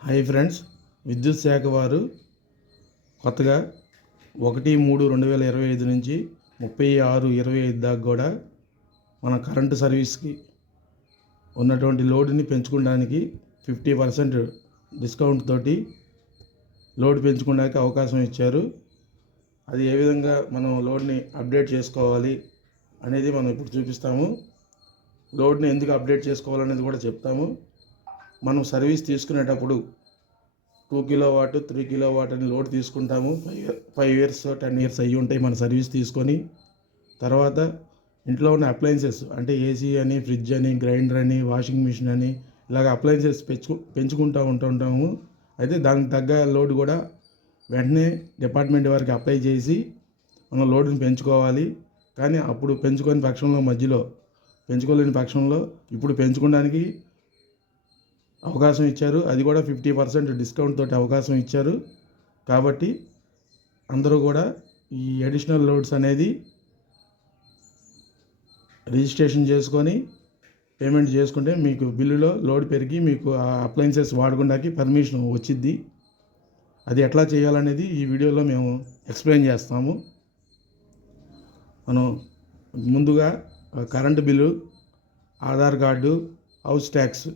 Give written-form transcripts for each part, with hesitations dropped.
Hi friends, విద్యుత్ శాఖ వారు కొత్తగా 1/3/2025 నుంచి 30/6/25 దాకా కూడా మన కరెంటు సర్వీస్కి ఉన్నటువంటి లోడ్ని పెంచుకోవడానికి 50% డిస్కౌంట్ తోటి లోడ్ పెంచుకోవడానికి అవకాశం ఇచ్చారు. అది ఏ విధంగా మనం లోడ్ని అప్డేట్ చేసుకోవాలి అనేది మనం ఇప్పుడు చూపిస్తాము. లోడ్ని ఎందుకు అప్డేట్ చేసుకోవాలనేది కూడా చెప్తాము. మనం సర్వీస్ తీసుకునేటప్పుడు 2 కిలోవాట్ 3 కిలోవాట్ అని లోడ్ తీసుకుంటాము. 5 ఇయర్స్ 10 ఇయర్స్ అయ్యి ఉంటాయి మన సర్వీస్ తీసుకొని. తర్వాత ఇంట్లో ఉన్న అప్లయన్సెస్ అంటే ఏసీ అని, ఫ్రిడ్జ్ అని, గ్రైండర్ అని, వాషింగ్ మిషన్ అని ఇలాగ అప్లయన్సెస్ పెంచుకుంటూ ఉంటుంటాము. అయితే దానికి తగ్గ లోడ్ కూడా వెంటనే డిపార్ట్మెంట్ వారికి అప్లై చేసి మనం లోడ్ని పెంచుకోవాలి. కానీ అప్పుడు పెంచుకోని పక్షంలో మధ్యలో పెంచుకోలేని పక్షంలో ఇప్పుడు పెంచుకోవడానికి అవకాశం ఇచ్చారు. అది కూడా 50% డిస్కౌంట్ తోటి అవకాశం ఇచ్చారు. కాబట్టి అందరూ కూడా ఈ అడిషనల్ లోడ్స్ అనేది రిజిస్ట్రేషన్ చేసుకొని పేమెంట్ చేసుకుంటే మీకు బిల్లులో లోడ్ పెరిగి మీకు ఆ అప్లయన్సెస్ వాడుకోవడానికి పర్మిషన్ వచ్చిద్ది. అది ఎట్లా చేయాలనేది ఈ వీడియోలో మేము ఎక్స్ప్లెయిన్ చేస్తాము. మనం ముందుగా current bill, Aadhaar card, house tax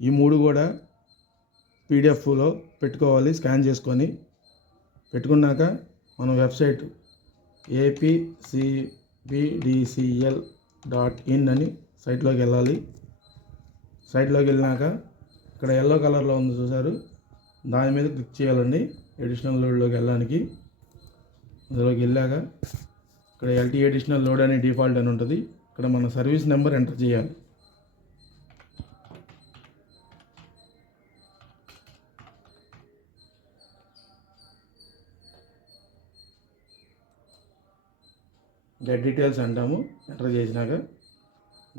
ఈ 3 కూడా పీడిఎఫ్లో పెట్టుకోవాలి. స్కాన్ చేసుకొని పెట్టుకున్నాక మనం వెబ్సైట్ apcbdcl.in అని సైట్లోకి వెళ్ళాలి. సైట్లోకి వెళ్ళినాక ఇక్కడ ఎల్లో కలర్లో ఉంది చూసారు, దాని మీద క్లిక్ చేయాలండి. అడిషనల్ లోడ్లోకి వెళ్ళడానికి అందులోకి వెళ్ళాక ఇక్కడ ఎల్టీ అడిషనల్ లోడ్ అని డిఫాల్ట్ అని ఉంటుంది. ఇక్కడ మన సర్వీస్ నెంబర్ ఎంటర్ చేయాలి. గెట్ డీటెయిల్స్ అంటాము. ఎంటర్ చేసినాక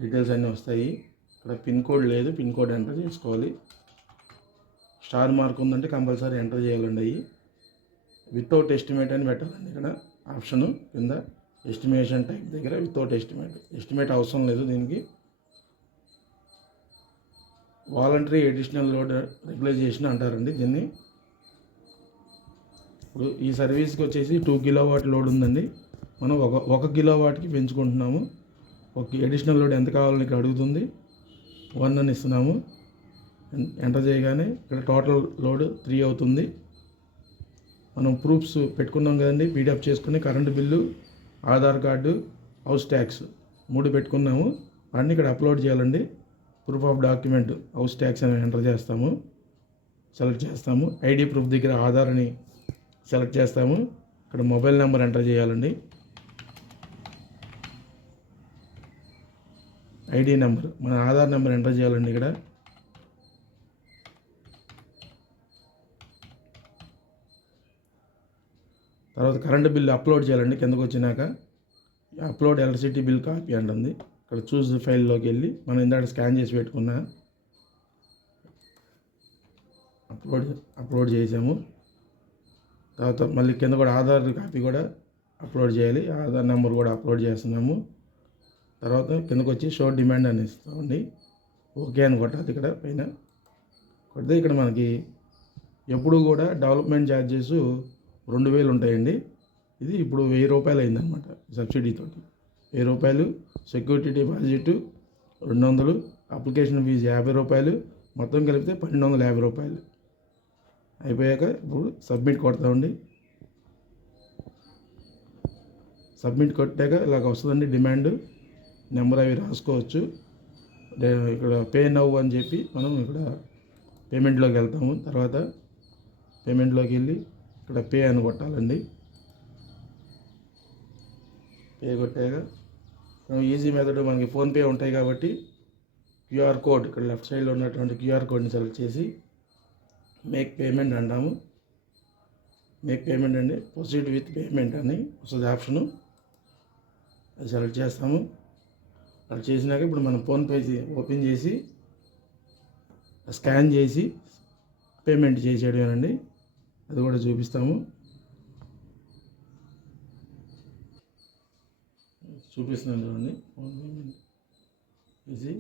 డీటెయిల్స్ అన్నీ వస్తాయి. ఇక్కడ పిన్ కోడ్ లేదు, పిన్ కోడ్ ఎంటర్ చేసుకోవాలి. స్టార్ మార్క్ ఉందంటే కంపల్సరీ ఎంటర్ చేయాలండి. అవి వితౌట్ ఎస్టిమేట్ అని పెట్టాలండి. ఇక్కడ ఆప్షను కింద ఎస్టిమేషన్ టైప్ దగ్గర వితౌట్ ఎస్టిమేట్ అవసరం లేదు దీనికి. వాలంటరీ అడిషనల్ లోడ్ రెగ్యులైజేషన్ అంటారండి దీన్ని. ఇప్పుడు ఈ సర్వీస్కి వచ్చేసి 2 కిలోవాట్ లోడ్ ఉందండి. మనం 1 కిలోవాట్కి పెంచుకుంటున్నాము. ఒక అడిషనల్ లోడ్ ఎంత కావాలని ఇక్కడ అడుగుతుంది. 1 అని ఇస్తున్నాము. ఎంటర్ చేయగానే ఇక్కడ టోటల్ లోడ్ 3 అవుతుంది. మనం ప్రూఫ్స్ పెట్టుకున్నాం కదండి, పీడిఎఫ్ చేసుకుని current bill, Aadhaar card, house tax 3 పెట్టుకున్నాము. వాటిని ఇక్కడ అప్లోడ్ చేయాలండి. Proof of document house tax అని ఎంటర్ చేస్తాము, సెలెక్ట్ చేస్తాము. ఐడి ప్రూఫ్ దగ్గర ఆధార్ అని సెలెక్ట్ చేస్తాము. ఇక్కడ మొబైల్ నెంబర్ ఎంటర్ చేయాలండి. ఐడి నెంబర్, మన ఆధార్ నెంబర్ ఎంటర్ చేయాలండి. ఇక్కడ తర్వాత కరెంటు బిల్ అప్లోడ్ చేయాలండి. కిందకు వచ్చినాక అప్లోడ్ ఎలక్ట్రిసిటీ బిల్ కాపీ అంటుంది. ఇక్కడ చూస్ ఫైల్లోకి వెళ్ళి మనం ఇందాక స్కాన్ చేసి పెట్టుకున్న అప్లోడ్ చేసాము. తర్వాత మళ్ళీ కింద కూడా ఆధార్ కాపీ కూడా అప్లోడ్ చేయాలి. ఆధార్ నెంబర్ కూడా అప్లోడ్ చేస్తున్నాము. తర్వాత కిందకు వచ్చి షో డిమాండ్ అని ఇస్తామండి. ఓకే అని కొట్టాలి. ఇక్కడ పైన కొడితే ఇక్కడ మనకి ఎప్పుడు కూడా డెవలప్మెంట్ ఛార్జెస్ 2000 ఉంటాయండి. ఇది ఇప్పుడు 1000 రూపాయలు అయిందనమాట సబ్సిడీతో. 1000 రూపాయలు, సెక్యూరిటీ డిపాజిట్ 200, అప్లికేషన్ ఫీజు 50 రూపాయలు, మొత్తం కలిపితే 1250 రూపాయలు. అయిపోయాక ఇప్పుడు సబ్మిట్ కొడతామండి. సబ్మిట్ కొట్టాక ఇలాగ వస్తుందండి. డిమాండ్ నెంబర్ అవి రాసుకోవచ్చు. ఇక్కడ పే నవ్ అని చెప్పి మనం ఇక్కడ పేమెంట్లోకి వెళ్తాము. తర్వాత పేమెంట్లోకి వెళ్ళి ఇక్కడ పే అని కొట్టాలండి. పే కొట్టాక ఈజీ మెథడ్ మనకి ఫోన్పే ఉంటాయి కాబట్టి క్యూఆర్ కోడ్ ఇక్కడ లెఫ్ట్ సైడ్లో ఉన్నటువంటి క్యూఆర్ కోడ్ని సెలెక్ట్ చేసి మేక్ పేమెంట్ అంటాము. మేక్ పేమెంట్ అండి, ప్రొసీడ్ విత్ పేమెంట్ అని వస్తుంది ఆప్షను. అది సెలెక్ట్ చేస్తాము. అది చేసినాక ఇప్పుడు మనం ఫోన్పే ఓపెన్ చేసి స్కాన్ చేసి పేమెంట్ చేసేయడమేనండి. అది కూడా చూపిస్తాము. చూపిస్తున్నాను చూడండి. ఫోన్ పేమెంట్ చేసి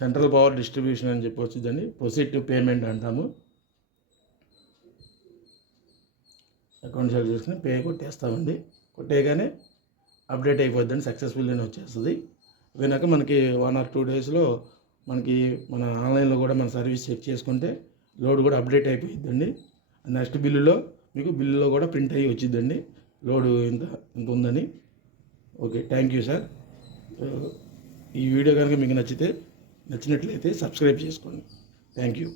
సెంట్రల్ పవర్ డిస్ట్రిబ్యూషన్ అని చెప్పి వచ్చిందండి. ప్రొసీడ్ టు పేమెంట్ అంటాము. అకౌంట్ సెలెక్ట్ చేసుకుని పే కొట్టేస్తామండి. కొట్టేయగానే అప్డేట్ అయిపోద్దండి, సక్సెస్ఫుల్ అని వచ్చేస్తుంది. పోయినాక మనకి 1 or 2 డేస్లో మనకి మన ఆన్లైన్లో కూడా మన సర్వీస్ చెక్ చేసుకుంటే లోడ్ కూడా అప్డేట్ అయిపోయిద్దండి. నెక్స్ట్ బిల్లులో మీకు బిల్లులో కూడా ప్రింట్ అయ్యి వచ్చిద్దండి లోడు ఇంత ఇంత ఉందని. Okay, thank you sir. ఈ వీడియో కనుక మీకు నచ్చినట్లయితే సబ్స్క్రైబ్ చేసుకోండి. Thank you.